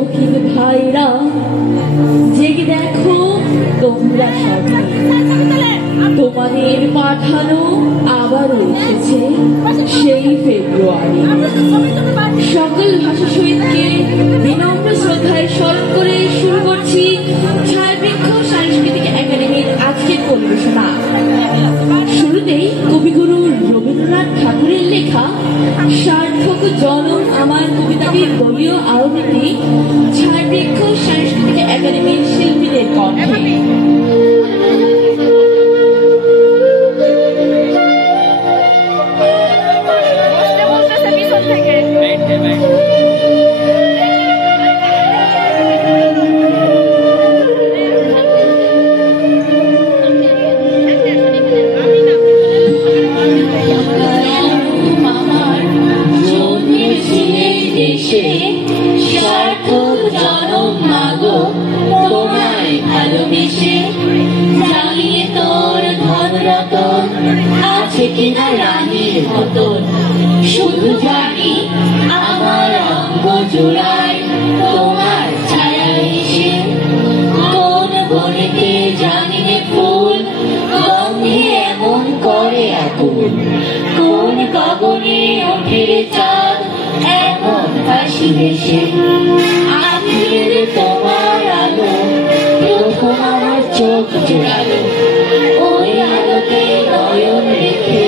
কঠিন ভাইরা জেগে দেখো তোমরা সবাই, তোমাদের পাঠানো আবারও এসেছে সেই ফেব্রুয়ারি। সকল ভাষা শহীদকে বিনম্র শ্রদ্ধায় স্মরণ করে শুরু করছি ছায়াবৃক্ষ সাংস্কৃতিক একাডেমির আজকের পরিবেশনা। শুরুতেই কবিগুরু রবীন্দ্রনাথ ঠাকুরের লেখা সার্থক জনম আমার কবিতাটির দলীয় আবৃত্তি ছায়াবৃক্ষ সাংস্কৃতিক একাডেমির শিল্পীদের কণ্ঠে। শুধু জানি আমার অঙ্গ জোড়ায় তোমার ছায়া এসে, কোন বনেতে জানিনে ফুল গন্ধে এমন করে আকুল, কোন গগনে ওঠে চাঁদ এমন হাসি হেসে। আজকের তোমার আলো প্রথম আমার চোখ জোড়ালো, ওই আলোতে নয়ন রেখে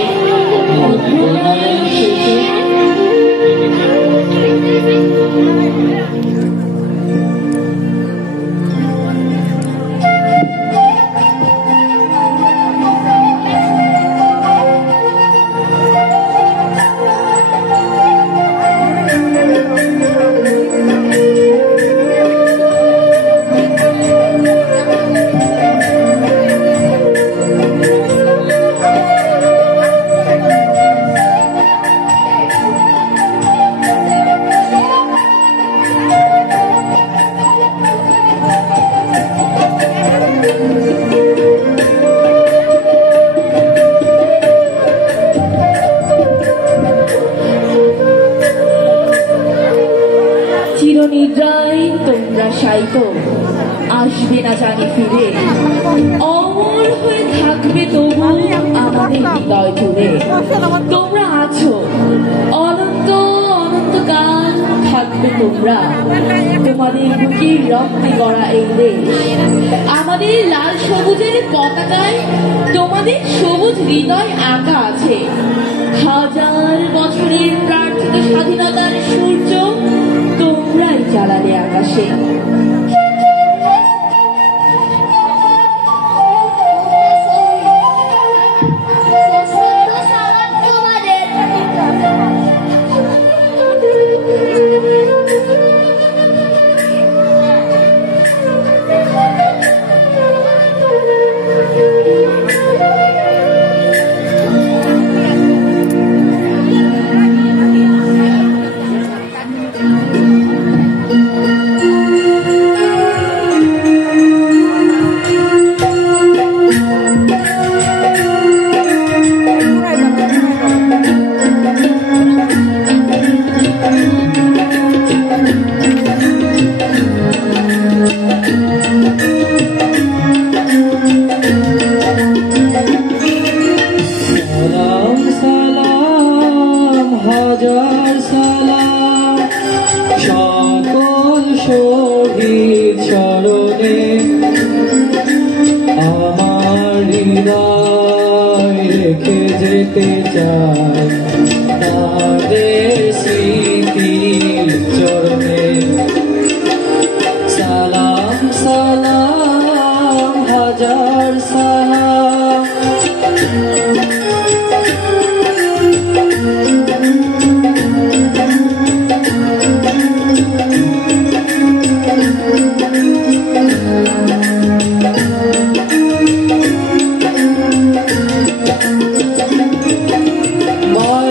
আসবে না জানি ফিরে, অমর হয়ে থাকবে তবু আমাদের হৃদয় জুড়ে। তোমরা আছো অনন্ত অনন্তকাল, থাকবে তোমরা তোমাদের বুকের রক্তে গড়া এই দেশ। আমাদের লাল সবুজের পতাকায় তোমাদের সবুজ হৃদয় আঁকা আছে। হাজার বছরের প্রার্থিত স্বাধীনতার সূর্য তোমরাই জ্বালালে আকাশে। মা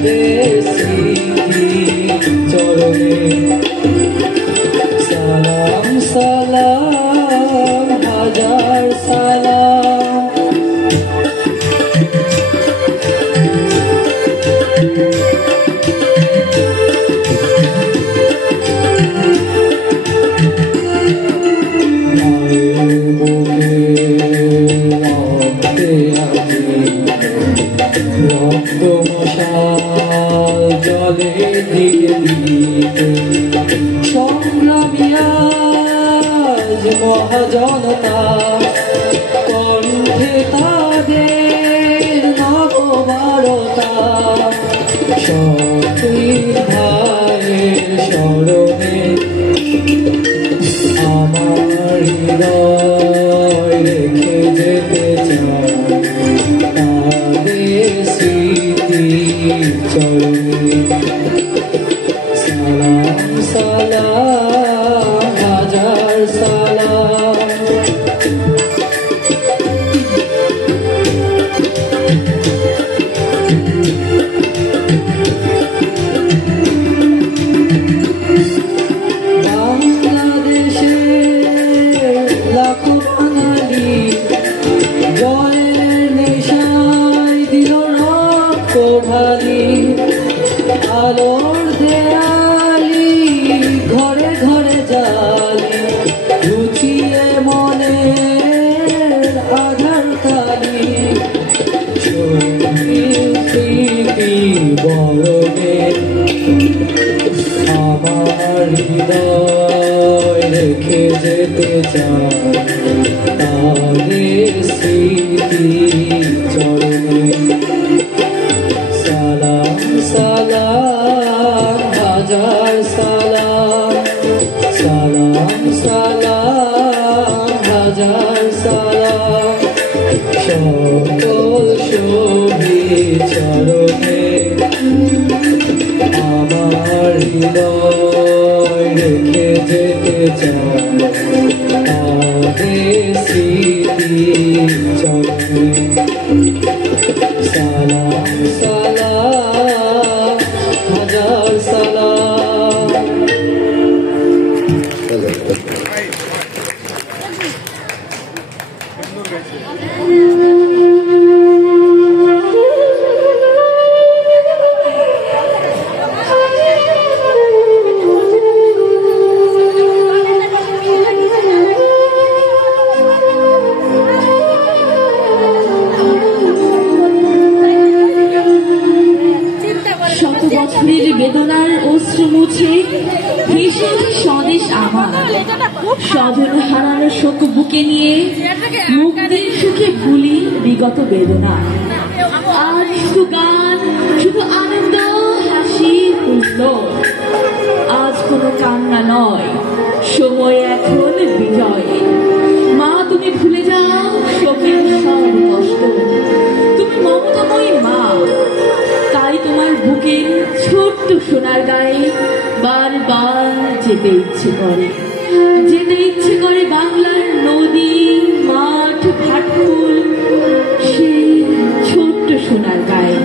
স্মৃতি চরণে সালাম সালাম হাজার সালাম জলে দিয়ে দিতে সংগ্রামী আজ মহাজনতা কণ্ঠে তাদের নববারতা শহীদ ভাইয়ের স্মরণে আমার হৃদয় রেখে যেতে চাই তাদের স্মৃতি চরণে সালাম সালাম হাজার সালাম বাংলাদেশে লাখো বাঙালি জয়ের নেশায় দিল রক্ত ঢালি আলোর দেয়ালি ঘরে ঘরে জালি লুচিয়ে মনের আধার কালি স্মৃতি বরণে আমার হৃদয় রেখে যেতে চাই তাদের স্মৃতি চরণে সালাম সালাম হাজার সালাম সালাম সালাম হাজার সালাম সকল শহীদ চরণে আমার হৃদয় রেখে যেতে চাই তাদের স্মৃতি চরণে সালাম সালাম হাজার সালাম শত বছরের বেদনার অশ্রু মুছে ভেসে স্বদেশ আমার স্বজন হারানো শোক বুকে নিয়ে মুক্তির সুখে ভুলি বিগত বেদনা আজ শুধু গান শুধু আনন্দ হাসি পূর্ণ আজ কোনো কান্না নয় সময় এখন বিজয় মা তুমি ভুলে যাও শোকের সব কষ্ট তুমি মমতাময়ী মা তাই তোমার বুকের ছোট্ট সোনার গায়ে বারবার যেতে ইচ্ছে করে বাংলার নদী মাঠ ঘাটফুল সেই ছোট্ট সোনার গায়ে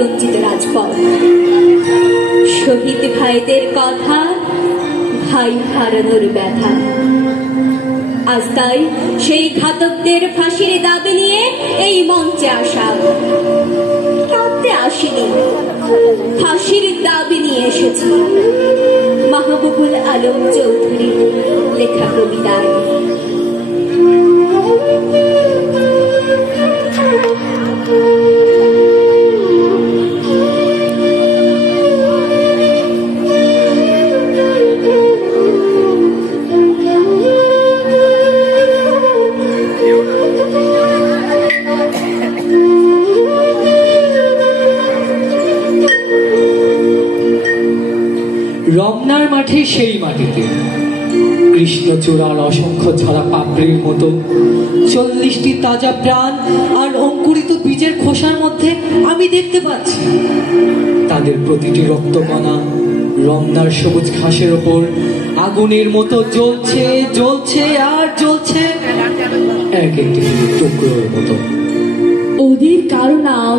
রঞ্জিত রাজপথ। শহীদ ভাইদের কথা, ভাই হারানোর ব্যথা। আজ তাই সেই ঘাতকদের ফাঁসির দাবি নিয়ে এই মঞ্চে আসা। কাঁদতে আসিনি, ফাঁসির দাবি নিয়ে এসেছি। মাহবুবুল আলম চৌধুরী লেখা কবিতায়। রমনার মাঠে সেই মাটিতে কৃষ্ণচূড়ার অসংখ্য ঝরা পাপড়ির মতো 40টি তাজা প্রাণ আর অঙ্কুরিত বীজের খোসার মধ্যে আমি দেখতে পাচ্ছি তাদের প্রতিটি রক্তকণা রমনার সবুজ ঘাসের ওপর আগুনের মতো জ্বলছে জ্বলছে আর জ্বলছে, এক একটি টুকরোর মতো। ওদের কারো নাম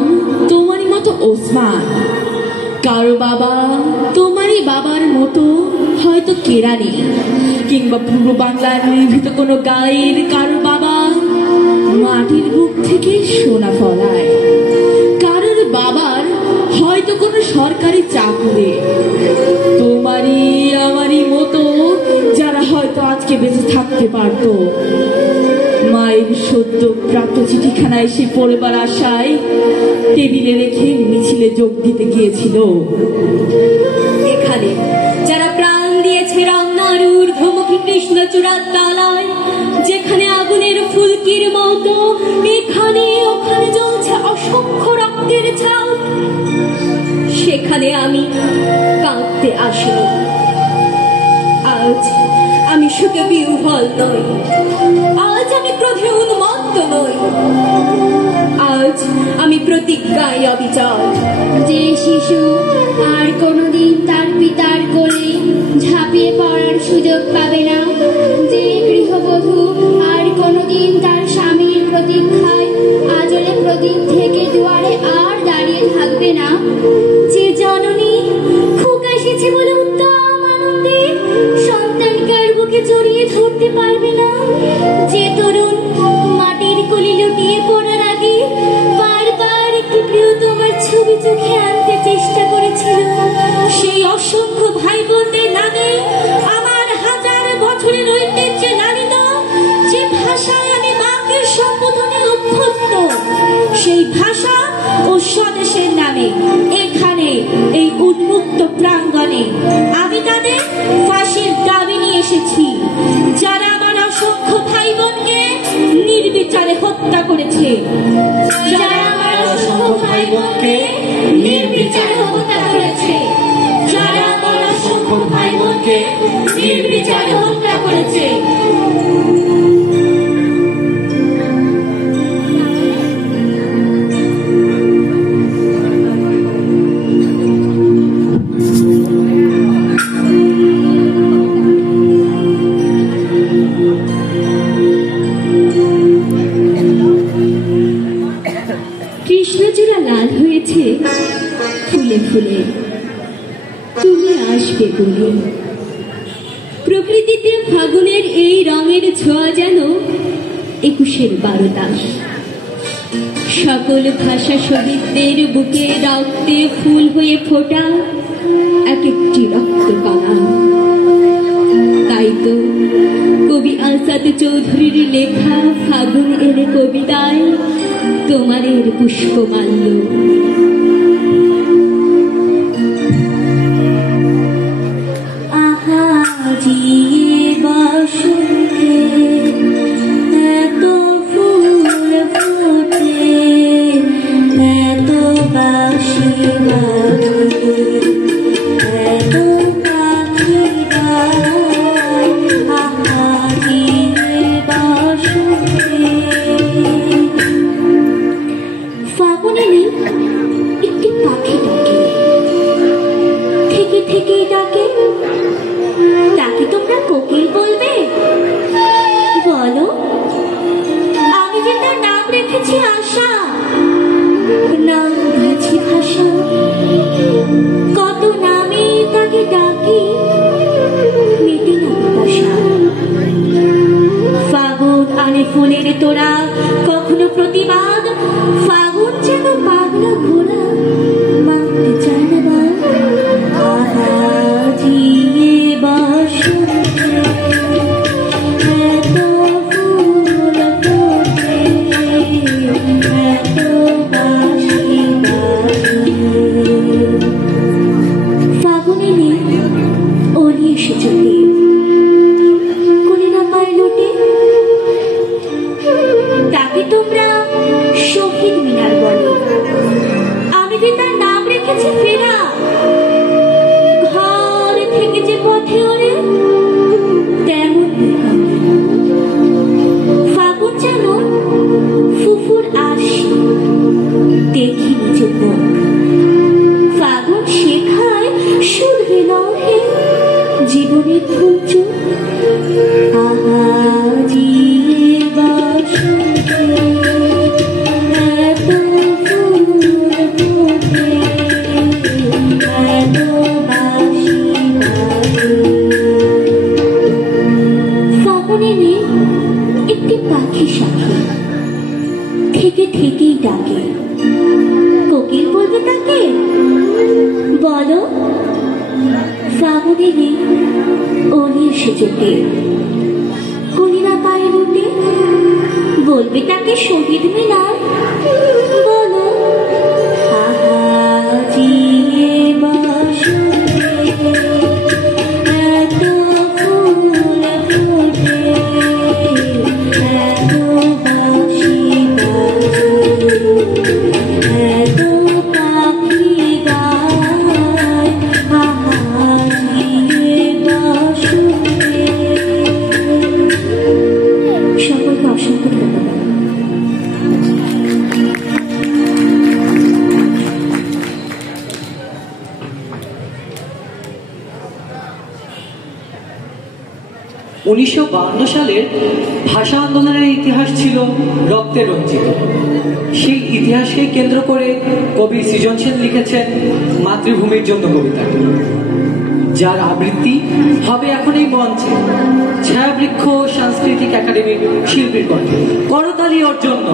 তোমারই মতো ওসমান, কারো বাবা তোমারই বাবার মতো হয়তো কেরানি, কিংবা পূর্ব বাংলার নিভৃত কোনো গায়ের কারো বাবা মাটির বুক থেকে সোনা ফলায়, কারোর বাবার হয়তো কোনো সরকারি চাকরি। তোমারই আমারই মতো যারা হয়তো আজকে বেঁচে থাকতে পারত, মায়ের সদ্য প্রাপ্ত চিঠিখানা এসে পড়বার আশায় টেবিলে রেখে মিছিলে যোগ দিতে গিয়েছিল। এখানে যারা প্রাণ দিয়েছে রমনার ঊর্ধ্বমুখী কৃষ্ণচূড়ার তলায়, যেখানে আগুনের ফুলকির মতো এখানে ওখানে জ্বলছে অসংখ্য রক্তের ছাপ, সেখানে আমি কাঁদতে আসিনি। আজ আমি শোকে বিহ্বল নই, আজ আমি ক্রোধে উন্মত্ত নই, আজ আমি প্রতিজ্ঞায় অবিচল। যে শিশু আর কোনোদিন তার পিতার কোলে ঝাঁপিয়ে পড়ার সুযোগ পাবে না, যে গৃহবধূ আর কোনোদিন তার স্বামীর প্রতীক্ষায় আজলে প্রদীপ থেকে দুয়ারে আর দাঁড়িয়ে থাকবে না, যে জননী খোকা এসেছে বলে উত্তম আনন্দে সন্তানকে আর বুকে জড়িয়ে ধরতে পারবে না, যে তরুণ মাটির কোলে লুটিয়ে পড়ার আগে বারবার একটি প্রিয়তমার ছবি চোখে আনতে চেষ্টা করেছিল, সেই অসংখ্য ভাই বোনদের নামে আমার হাজার বছরের ঐতিহ্যে লালিত যে ভাষায় আমি মাকে সম্বোধনে অভ্যস্ত, সেই ভাষা ও স্বদেশের নামে এখানে এই উন্মুক্ত প্রাঙ্গণে আমি তাদের ফাঁসির দাবি নিয়ে এসেছি, যারা আমার অসংখ্য ভাই বোনকে নির্বিচারে হত্যা করেছে, যারা আমার অসংখ্য ভাই বোনকে নির্বিচারে হত্যা করেছে, যারা আমার অসংখ্য ভাই বোনকে নির্বিচারে হত্যা করেছে। কৃষ্ণচূড়া লাল হয়েছে ফুলে ফুলে, তুমি আসবে বলে। প্রকৃতিতে ফাগুনের এই রঙের ছোঁয়া যেন 21-এর বারোটা। সকল ভাষা শহীদদের বুকে রক্তে ফুল হয়ে ফোটা এক একটি রক্তকণা। তাই তো কবি আসাদ চৌধুরীর লেখা ফাগুন এনে কবিতায় তোমারের পুষ্পমাল্য। আহা জিয়ে বসন্তে এত ফুল ফোটে, এত বাঁশি বাজে, এত পাখি গায়, আহা জিয়ে বসন্তে। ফাগুনে একটি পাখি ডাকে, থেকে থেকে ডাকে, তাকে তোমরা কোকিল বলবে? বলো। আমি যে তার নাম রেখেছি আশা, নাম দিয়েছি ভাষা। আশা, কত নামে তাকে ডাকি, মেটে না পিপাসা। ফাগুন আনে ফুলের তোড়া, কখনো প্রতিবাদ, ফাগুন যেন পাগলা ঘোড়া, মানতে চায় না বা। আহা জিয়ে বসন্তে এত ফুল ফোটে, এত বাঁশি বাজে। ফাগুনে নেই ওলি এসে চোখে, করে না পায় লোটে। তাকে তোমরা শহীদ মিনার বলো, আমি যে তার নাম রেখেছি ফেরা। ঘর থেকে যে পথে ওরে তেমন ফাগুন যেন ফুফুর আসি, দেখি নিজের মুখ। ফাগুন শেখায় শুধবে নহে জীবনের ফুল চোখ। আহা জিয়ে বসন্তে এত ফুল ফোটে, এত বাঁশি বাজে। ফাগুনে নেই একটি পাখি সাথে, থেকে থেকেই ডাকে। কোকিল বলবে তাকে, বলো ফাগুনে নেই ওলি এসে চোখে, কলিরা পায়ে লুটে। বলবে তাকে শহীদ মিনার, বলো আহা জিয়ে বসন্তে এত ফুল ফোটে, এত বাঁশি বাজে, এত পাখি গায়। আহা জিয়ে বসন্তে। সকলকে অসংখ্য ধন্যবাদ। 1952 সালের ভাষা আন্দোলনের ইতিহাস ছিল রক্তে রঞ্জিত। সেই ইতিহাসকে কেন্দ্র করে কবি সৃজনশীল লিখেছেন মাতৃভূমির জন্য কবিতা, যার আবৃত্তি হবে এখন এই মঞ্চে ছায়াবৃক্ষ সাংস্কৃতিক একাডেমির শিল্পীর কণ্ঠে। করতালি ওর জন্য।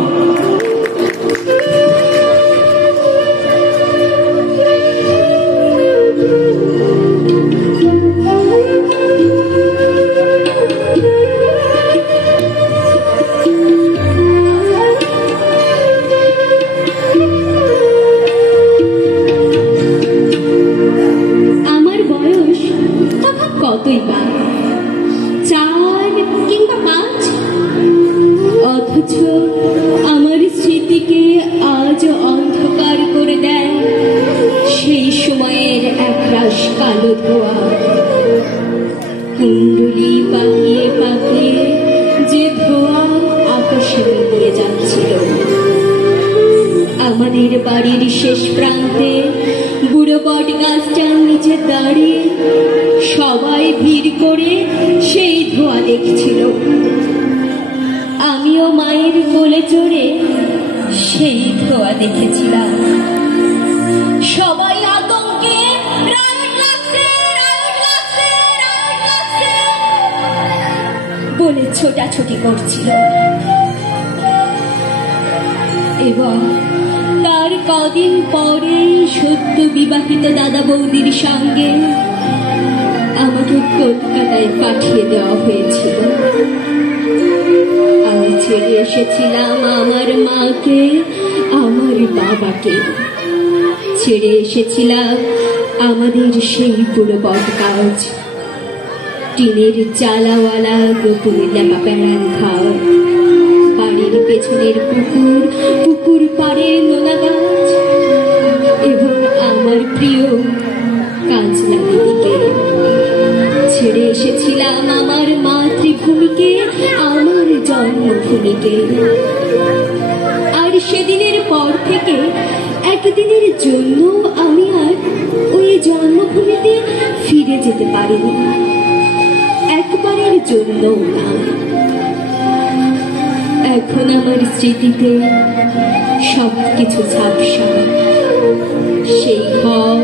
কতই বা 4 কিংবা 5, অথচ আমার স্মৃতিকে আজ অন্ধকার করে দেয় সেই সময়ের একরাশ কালো ধোয়া। কুণ্ডলি পাকিয়ে পাকিয়ে যে ধোয়া আকাশে মিলিয়ে যাচ্ছিল। আমাদের বাড়ির শেষ প্রান্তে বুড়ো বট গাছটার নিচে দাঁড়িয়ে সবাই ভিড় করে সেই ধোঁয়া দেখছিল। আমিও মায়ের কোলে চড়ে সেই ধোঁয়া দেখেছিলাম। সবাই আতঙ্কে বলে ছোটাছুটি করছিল এবং তার কদিন পরে সদ্য বিবাহিত দাদা বৌদির সঙ্গে আমাকে কলকাতায় পাঠিয়ে দেওয়া হয়েছিল। আমি ছেড়ে এসেছিলাম আমার মাকে, আমার বাবাকে, ছেড়ে এসেছিলাম আমাদের সেই পুরো বটগাছ, টিনের চালাওয়ালা নতুন লেপা বেড়ার ঘর, বাড়ির পেছনের পুকুর, পুকুর পাড়ে নোনা গাছ এবং আমার প্রিয় কাঞ্চনা দিদিকে। ছেড়ে এসেছিলাম আমার মাতৃভূমিকে, আমার জন্মভূমিকে। আর সেদিনের পর থেকে একদিনের জন্য আমি আর ওই জন্মভূমিতে ফিরে যেতে পারিনি, একবারের জন্য না। এখন আমার স্মৃতিতে সবকিছু ঝাপসা, সেই ঘর,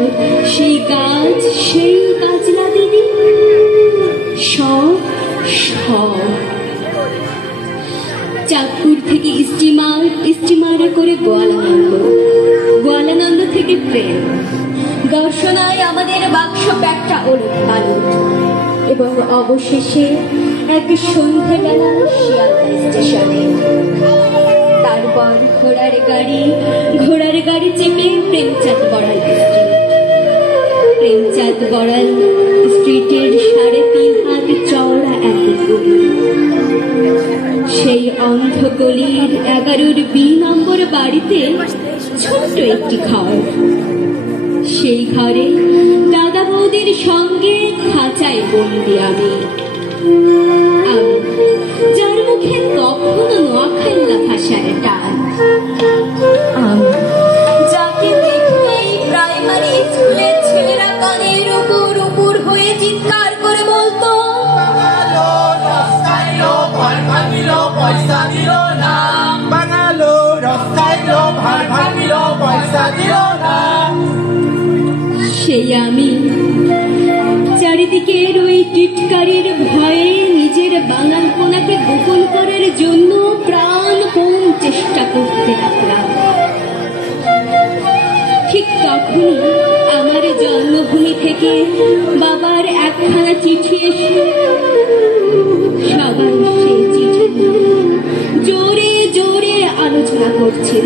সেই গাছ, সেই কাজলা দিদি, সব সব। চাঁদপুর থেকে স্টিমারে করে গোয়ালানন্দ থেকে ট্রেন, দর্শনায় আমাদের বাক্স প্যাকটা ওলট পালট, এবং অবশেষে এক সন্ধ্যাবেলা শিয়ালদা স্টেশনে। তারপর ঘোড়ার গাড়ি চেপে প্রেমচাঁদ বড়াল স্ট্রিটের 3.5 হাত চওড়া এক গলি। সেই অন্ধ গলির 11 বি নম্বর বাড়িতে ছোট্ট একটি ঘর। সেই ঘরে দাদা বৌদির সঙ্গে খাঁচায় বন্দি আমি, যার মুখে কখনো নোয়াখাল্লা ভাষার টান, যাকে দেখলেই প্রাইমারি স্কুলের ছেলেরা কানের উপর হয়ে চিৎকার করে বলতো, পয়সা দিল না বাঙালো, রাস্তায় ভার ভাঙিল, পয়সা দিল না। সেই আমি চারিদিকের ওই টিটকারির ভয়ে নিজের বাঙালপনাকে গোপন করার জন্য প্রাণপণ চেষ্টা করতে লাগলাম। ঠিক তখনই আমার জন্মভূমি থেকে বাবার একখানা চিঠি এসে সবাই সেই চিঠি জোরে জোরে আলোচনা করছিল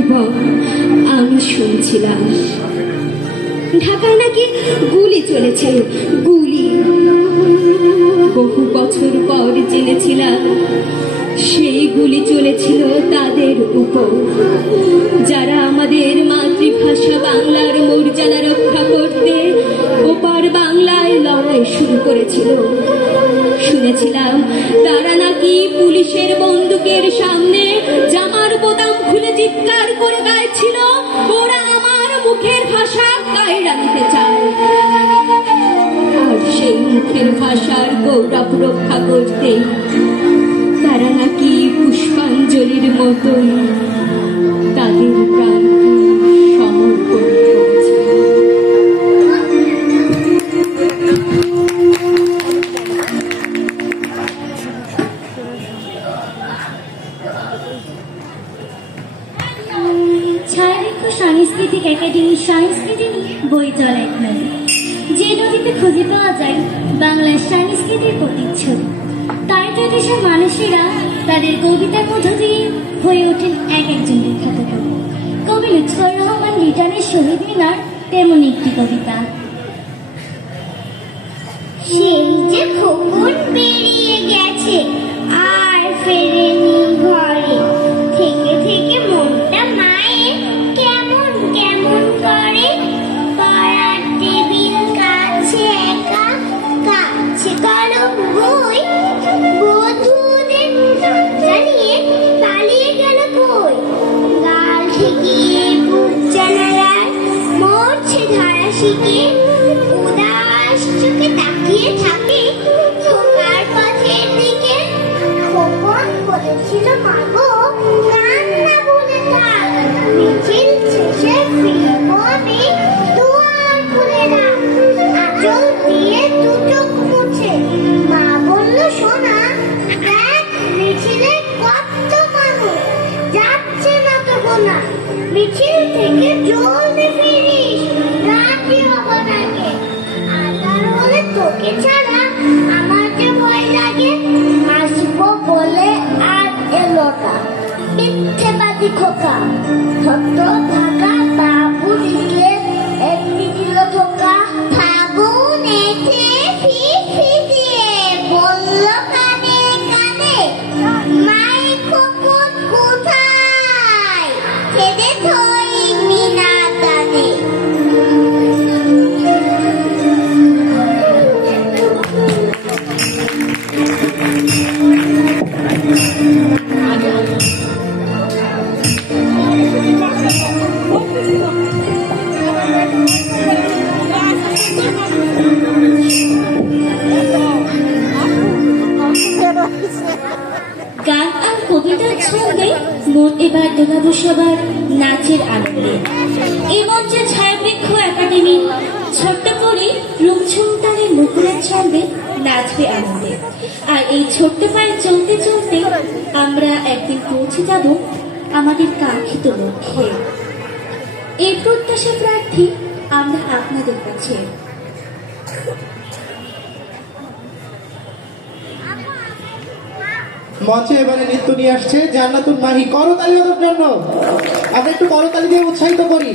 এবং আমি শুনছিলাম। ঢাকায় নাকি গুলি চলেছে, গুলি। বহু বছর পর জেনেছিলাম সেই গুলি চলেছিল তাদের উপর, যারা আমাদের মাতৃভাষা বাংলার মর্যাদা রক্ষা করতে ওপার বাংলায় লড়াই শুরু করেছিল। শুনেছিলাম তারা নাকি পুলিশের বন্দুকের সামনে জামার বোতাম খুলে চিৎকার করে গাইছিল, ওরা আমার মুখের ভাষা কায়রা নিতে চায়। আর সেই মুখের ভাষার গৌরব রক্ষা করতে তারা নাকি পুষ্পাঞ্জলির মতোই তাদের প্রাণ সমর্পণ করেছে। ছায়াবৃক্ষ সাংস্কৃতিক একাডেমির সংস্কৃতি বই চলায় নদী, যে নদীতে খুঁজে পাওয়া যায় বাংলার সংস্কৃতির প্রতিচ্ছবি। তাই তো দেশের মানুষেরা তাদের কবিতার মধ্য দিয়ে হয়ে ওঠেন এক একজন বিখ্যাত কবি। কবি লুৎফর রহমান লিটনের শহীদ মিনার তেমন একটি কবিতা। সেই যে খোকন বেরিয়ে গেছে আর ফেরেনি ঘরে, থেকে থেকে মনটা মায়ের কেমন কেমন করে। পাড়ার টেবিল কাছে একা কাছে কারো বই, বধূদের জানিয়ে পালিয়ে গেল কই। গাল ঠেকিয়ে বুক জানালায় মরছে ধারা শিখে, উদাস চোখে তাকিয়ে থাকে খোকার পথের দিকে। খোকন বলেছিল মাগো কান্না বলে থাক, মিছিল শেষে ফিরব আমি দুয়ার খুলে রাখ। আঁচল দিয়ে দু চোখ মুছে মা বলল সোনা দেখ মিছিলে কত মানুষ যাচ্ছে না তো গোনা। মিছিল থেকে জলদি ফিরিস রাজি হব নাকি, আধার হলে তোকে ছাড়া আমার যে ভয় লাগে। আসবো বলে আর এলোটা মিথ্যেবাদী খোকা, হত থাকা বাবু দিকে এমনি দিল ধোকা। ফাগুন এসে ফি দিয়ে বলল কানে কানে, মাই খোকন কোথায় ছেড়ে থই মিনা দানে। গান আর কবিতার ছন্দে মন এবার দোলাবো সবার নাচের আনন্দে। তুমি ছোট্ট করে রুমঝুম তালে মুকুলের ছন্দে নাচবে আনন্দে। আর এই ছোট্ট পায়ে চলতে চলতে আমরা একদিন পৌঁছে যাব আমাদের কাঙ্ক্ষিত লক্ষ্যে। এই প্রত্যাশা প্রার্থী আমরা আপনাদের কাছে। মঞ্চে এবারে নৃত্য নিয়ে আসছে জান্নাতুল মাহি। করতালি ওদের জন্য, আমরা একটু করতালি দিয়ে উৎসাহিত করি।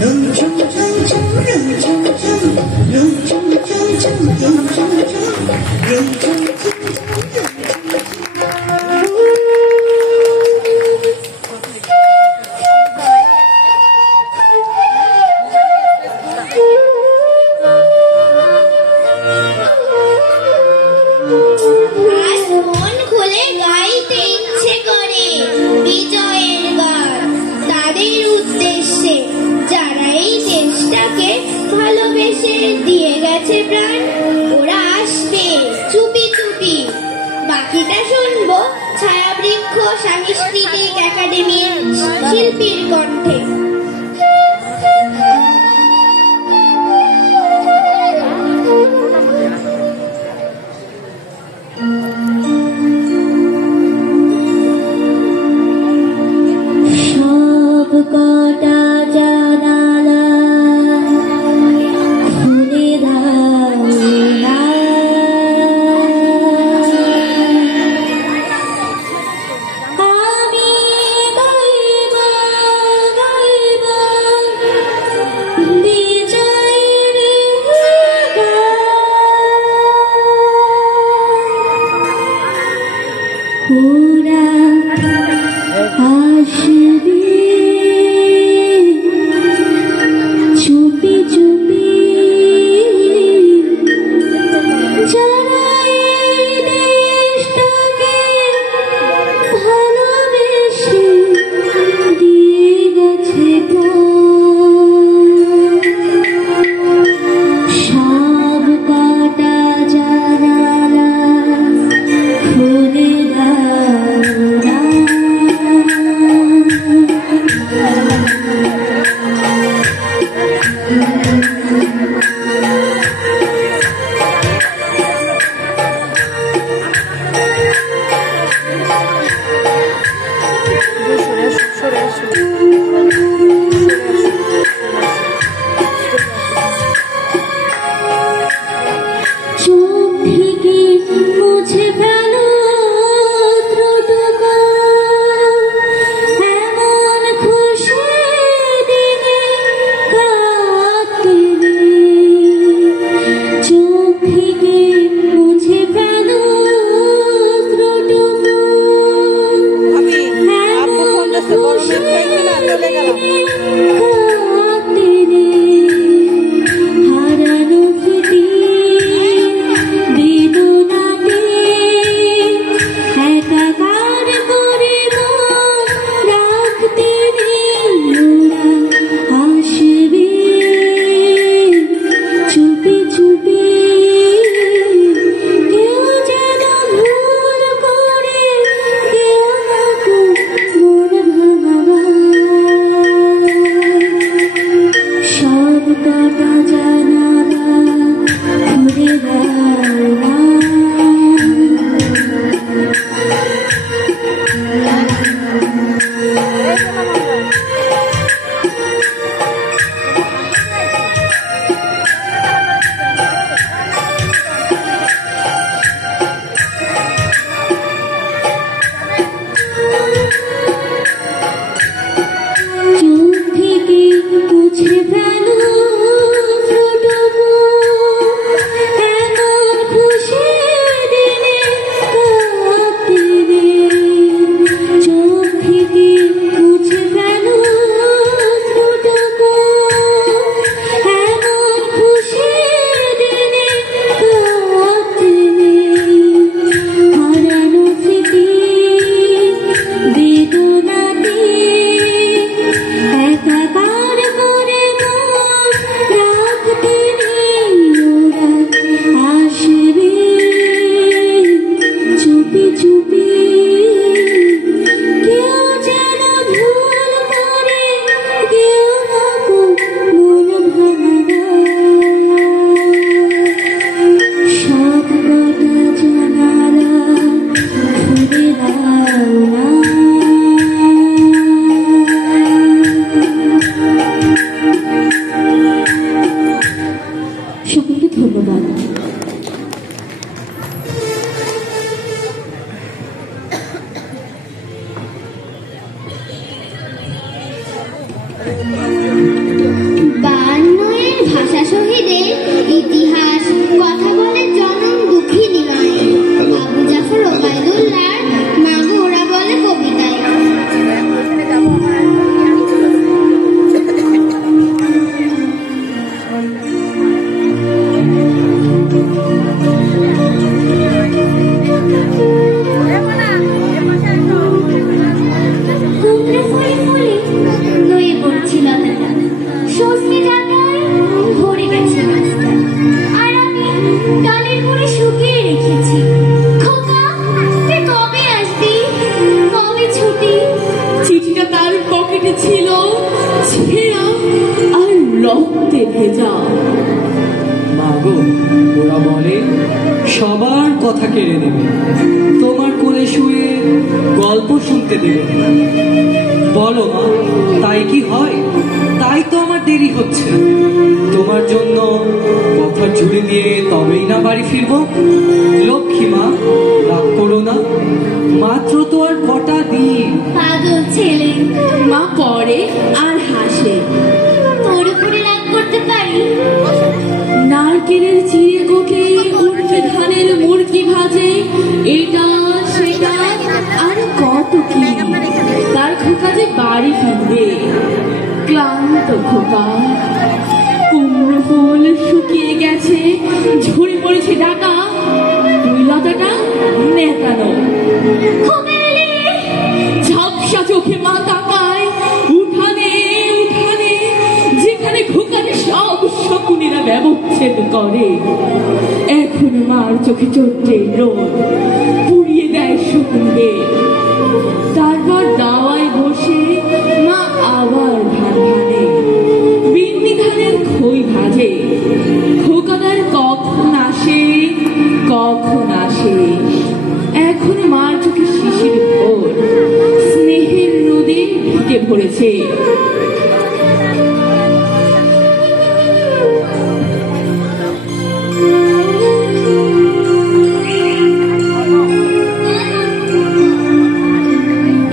আজ মন খুলে গাইতে ইচ্ছে করে বিজয়ের গান তাদের উদ্দেশ্যে, যারা এই দেশটাকে ভালোবেসে দিয়ে গেছে প্রাণ। ওরা আসবে চুপি চুপি। বাকিটা শুনবো ছায়াবৃক্ষ সাংস্কৃতিক একাডেমির শিল্পীর কণ্ঠে। সব কটা জানালা খুলে দাও না, আমি গাইব গাইব বিজয়ের গান। ওরা আসবে চুপি চুপি, যারা এই দেশটাকে ভালোবেসে দিয়ে গেছে প্রাণ। সব কটা জানালা খুলে দাও না, চোখ থেকে মুছে ফেলো ত্রুটুকু, এমন খুশি দিনে কাটতে নেই। চোখ থেকে মুছে ফেলো ত্রুটুকু, এমন খুশি দিনে কাটতে নেই। হারানো স্মৃতি বেদনাতে একাকার করে রাখতে নেই। ওরা আসবে চুপি চুপি, কেউ যেন ভুল করে কেউ না মন ভাঙা। সব কটা জানালা খুলে দাও না, চোখ থেকে মুছে ফেলো ত্রুটুকু, এমন খুশি দিনে কাটতে নেই। চোখ থেকে মুছে ফেলো ত্রুটুকু, এমন খুশি দিনে কাটতে নেই। হারানো স্মৃতি বেদনাতে একাকার করে রাখতে নেই। ওরা আসবে চুপি চুপি, কেউ যেন ভুল করে কেউ না মন ভাঙা। সব কটা জানালা খুলে দাও না, সকলকে ধন্যবাদ। ইতিহাস কথা বলে জনম দুঃখিনী মায়ে। আবু জাফর ওবায়দুল্লাহর মাগো ওরা বলে কবিতায়। ছিল ছেঁড়া আর রক্তে ভেজা। মাগো ওরা বলে সবার কথা কেড়ে নেবে, তোমার কোলে শুয়ে গল্প শুনতে দেবে। বলো মা, তাই কি হয়? তাই তো আমার দেরি হচ্ছে। তোমার জন্য কথা জুড়ে দিয়ে তবেই না বাড়ি ফিরবো। লক্ষ্মী মা, রাগ করো না, মাত্র তো আর কটা দিন। পাগল ছেলে। মা পড়ে আর হাসে। তোর উপরে রাগ করতে পারি? নারকেলের চিড়ে কোটে উঠে ধানের মুরগি ভাজে, এটা সেটা আর কত কি। তার খোকা যে বাড়ি ফিরবে, ক্লান্ত খোকা। কুমড়ো ফুল শুকিয়ে গেছে, ঝরে পড়েছে ডাকা, তুই লতাটা নেতানো। ঝাপসা চোখে মা তাকায় উঠানে উঠানে, যেখানে খোকারে সব শকুনিরা ব্যবচ্ছেদ করে। এখন মার চোখে চোটে রোদ পুড়িয়ে দেয় শকুনকে। তারপর দাওয়ায় বসে মা আবার ধান ভানে, বিন্নি ধানের খই ভাজে। খোকাদার কখন আসে কখন আসে। এখন মার চোখে শিশির ভোর, স্নেহের নদী ঢুকে পড়েছে।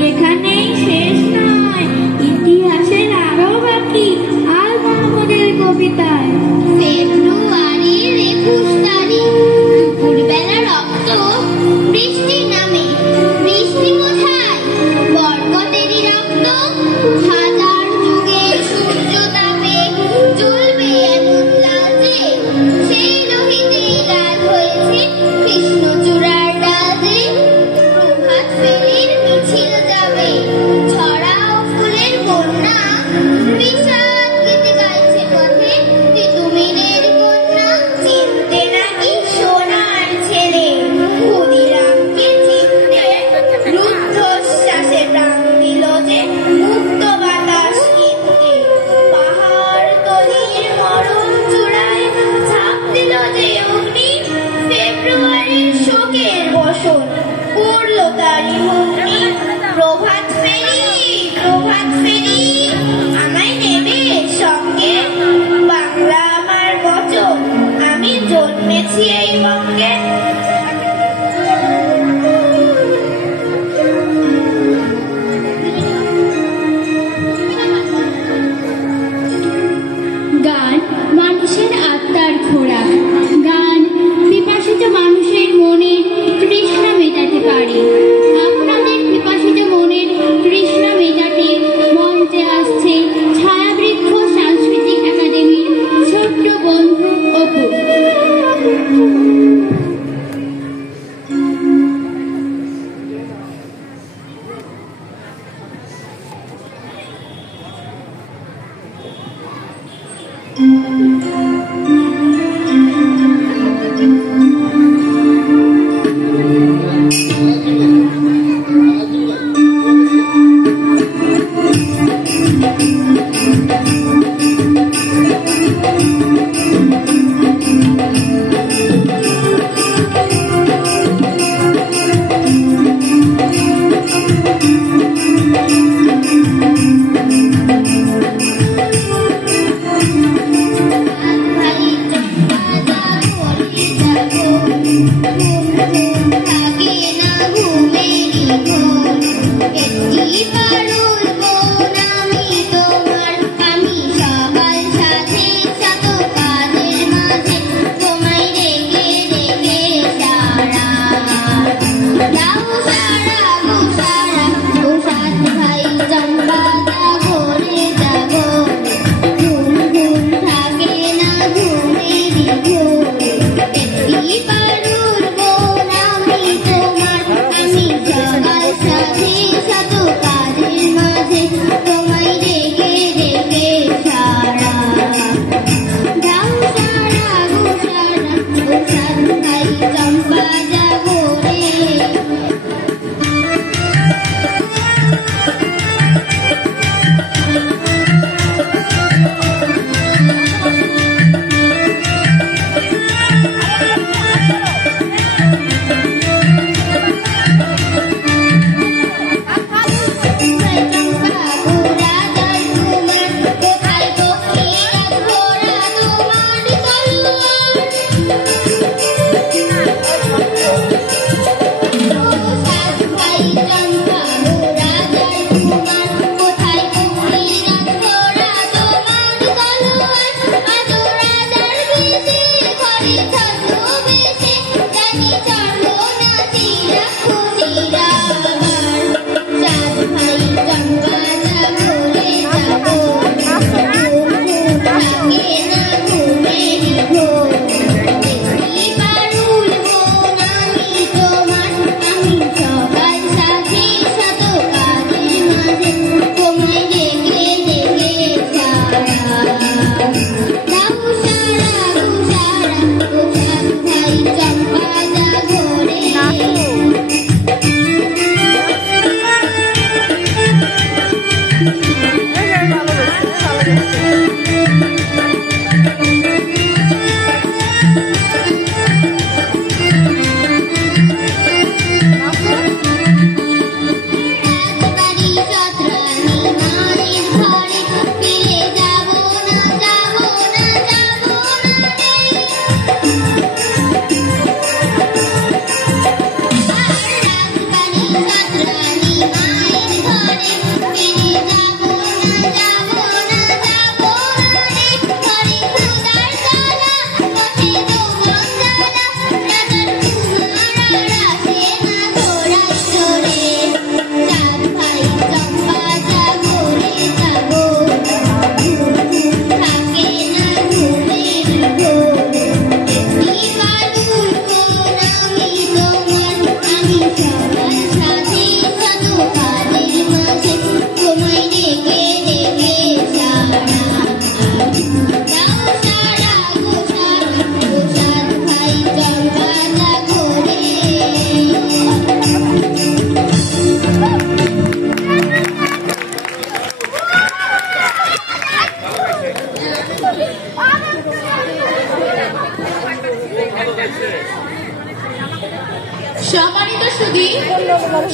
এখানেই শেষ নয়, ইতিহাসের আরো বাকি। আর মোহাম্মদের কবিতায় ফেব্রুয়ারির 21 তারিখ দুপুরবেলা রক্ত বৃষ্টি নামে। বৃষ্টি কোথায়? বরকতেরই রক্ত। হাজার যুগের সূর্য তাপে জ্বলবে এমন লাজে। সেই লোহিতেই লাল হয়েছে কৃষ্ণচূড়ার রাজে। প্রভাত ফেরির মিছিল যাবে, ছড়াও ফুলের বন্যা। বিষাদ গীতে গাইছে পথে তিতুমিরের কন্যা। চিনতে নাকি সোনার ছেলে, ক্ষুদিরামকে চিনতে রুদ্ধশ্বাসে প্রাণ দিল যে মুক্ত বাতাস কিনতে। পাহাড় তলির মরণ চূড়ায় ঝাঁপ দিল যে অগ্নি। ফেব্রুয়ারির শোকের বসন পড়ল তারই ভগ্নি। প্রভাত ফেরি প্রভাত ফেরি, আমায় নেবে সঙ্গে। বাংলা আমার বচন, আমি জন্মেছি এই বঙ্গে। গান মানুষের আত্মার খোরাক। গান পিপাসিত মানুষের মনের তৃষ্ণা মেটাতে পারে। আপনাদের পিপাসিত মনের তৃষ্ণা মেটাতে মঞ্চে আসছে ছায়াবৃক্ষ সাংস্কৃতিক একাডেমির ছোট্ট বন্ধু অপু।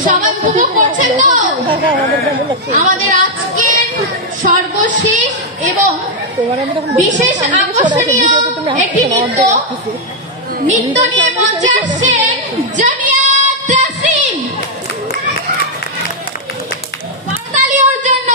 সবাই উপভোগ করছেন তো আমাদের আজকের সর্বশেষ এবং বিশেষ আকর্ষণীয় একটি নৃত্য নিয়ে মঞ্চে আসছেন জামিয়া তাসনিম। করতালি ওর জন্য।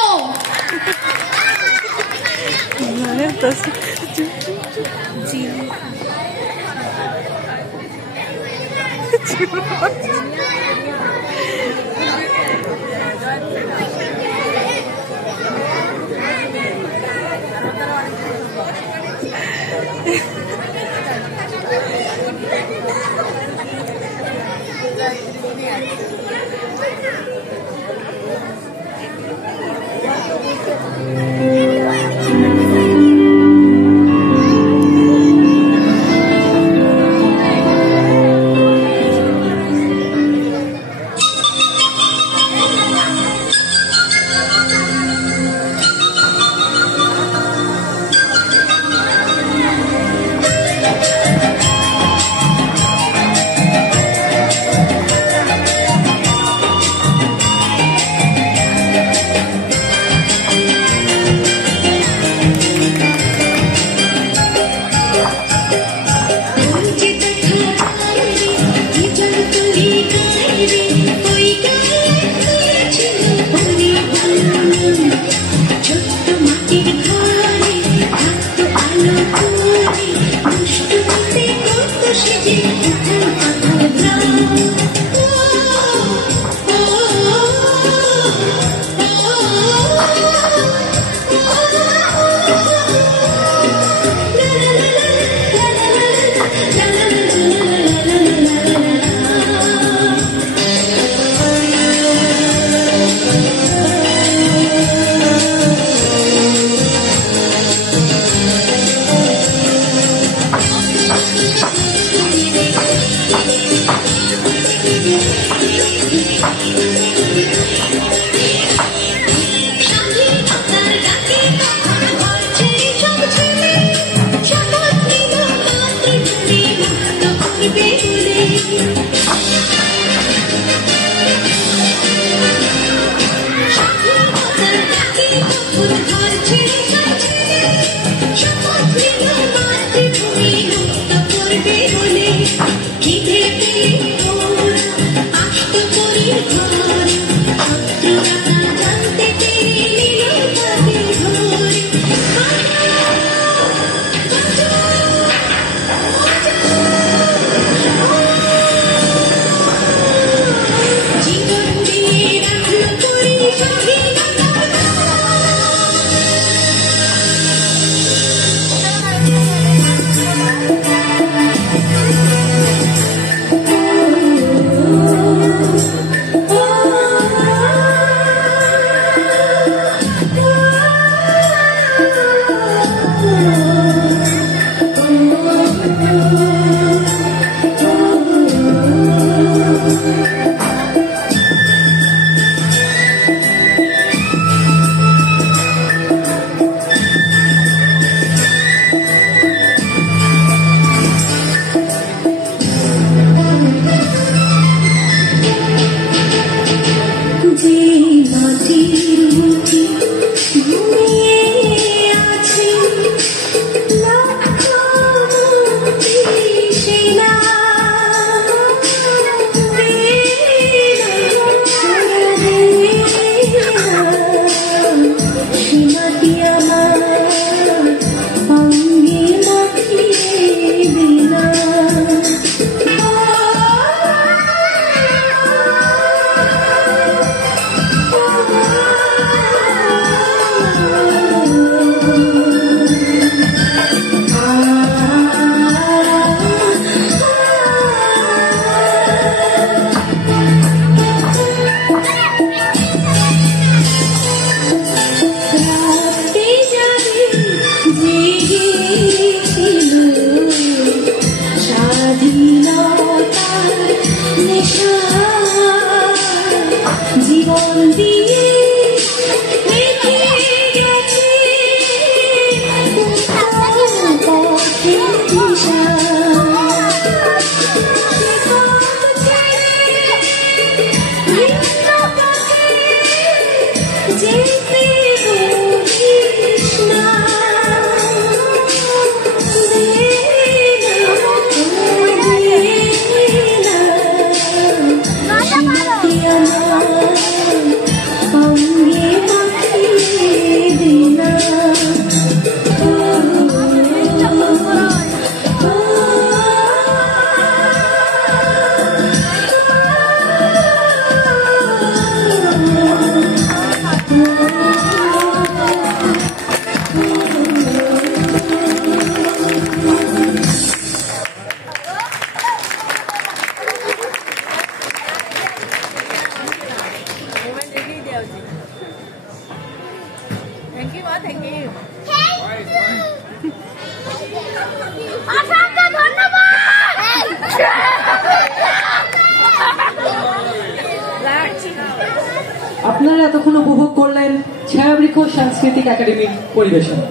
আপনারা এতক্ষণ উপভোগ করলেন ছায়াবৃক্ষ সাংস্কৃতিক একাডেমির পরিবেশনা।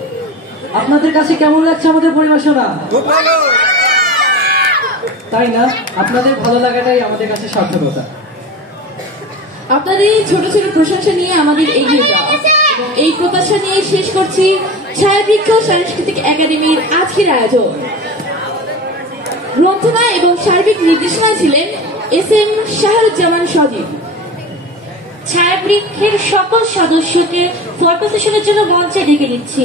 আপনাদের কাছে কেমন লাগছে আমাদের পরিবেশনা? তাই না? আপনাদের ভালো লাগাটাই আমাদের কাছে সার্থকতা। আপনাদের এই ছোট ছোট প্রশংসা নিয়ে আমাদের এগিয়ে যাওয়া এবং এই প্রত্যাশা নিয়ে শেষ করছি ছায়াবৃক্ষ সাংস্কৃতিক একাডেমির আজকের আয়োজন। গ্রন্থনা এবং সার্বিক নির্দেশনা ছিলেন SM শাহরুজ্জামান সজীব। ছায়াবৃক্ষের সকল সদস্যকে ফটো সেশনের জন্য মঞ্চে ডেকে দিচ্ছি।